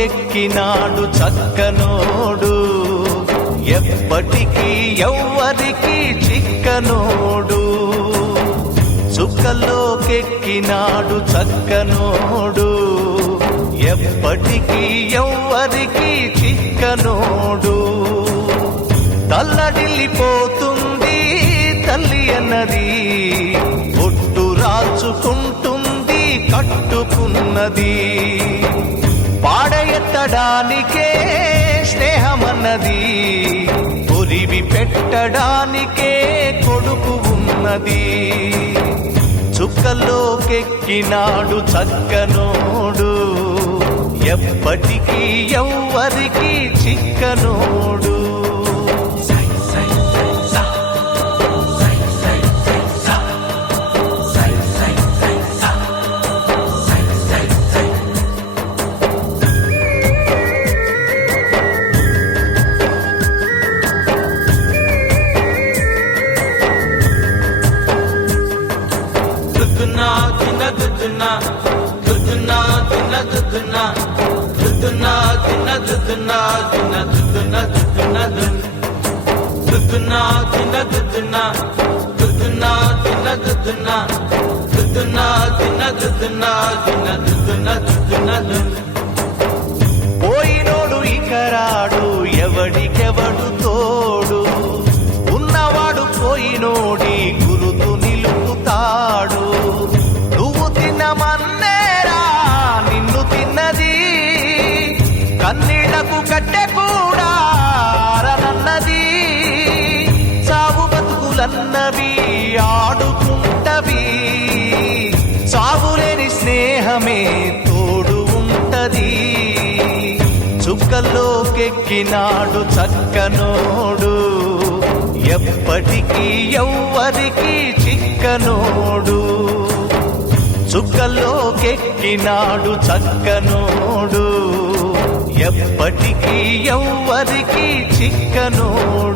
చుక్కల్లోకెక్కినాడు చక్కనోడు, ఎప్పటికీ ఎవ్వరికి చిక్కనోడు. చుక్కల్లోకెక్కినాడు చక్కనోడు, ఎప్పటికీ ఎవ్వరికి చిక్కనోడు. తల్లడిల్లిపోతుంది తల్లి అన్నది, ఒట్టు రాచుకుంటుంది కట్టుకున్నది. పాడెత్తడానికే స్నేహమన్నది, ఒరివి పెట్టడానికే కొడుకు ఉన్నది. చుక్కల్లోకెక్కినాడు చక్కనోడు, ఎప్పటికీ ఎవ్వరికి చిక్కనోడు. పోయినోడు ఇకరాడు, ఎవడికెవడు తోడు, ఉన్నవాడు పోయినోడి గురుతు నిలుపుతాడు. నువ్వు తిన్నమన్నేరా నిన్ను తిన్నది, కన్నీళ్లకు కట్టె కూడా రనన్నది. సాగు బతుకులన్నవి ఆడుకుంటవి, సాగులేని స్నేహమే తోడు ఉంటది. చుక్కల్లోకెక్కినాడు చక్కనోడు, ఎప్పటికీ ఎవ్వరికి చిక్కనోడు. చుక్కల్లోకెక్కినాడు చక్కనోడు, ఎప్పటికీ ఎవ్వరికి చిక్కనోడు.